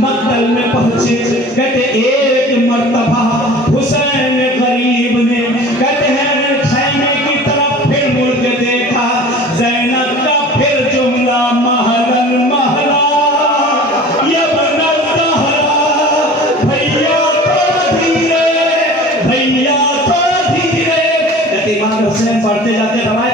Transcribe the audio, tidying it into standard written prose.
मक्तल में पहुंचे। कहते एक मर्तबा हुसैन गरीब ने कहते हैं खैमे की तरफ फिर मुड़ के देखा। ज़ैनब का फिर जुमला महलन महला यबना ज़हरा, भैया थोड़ा धीरे, भैया थोड़ा धीरे। कहते इमाम हुसैन पढ़ते जाते रवायत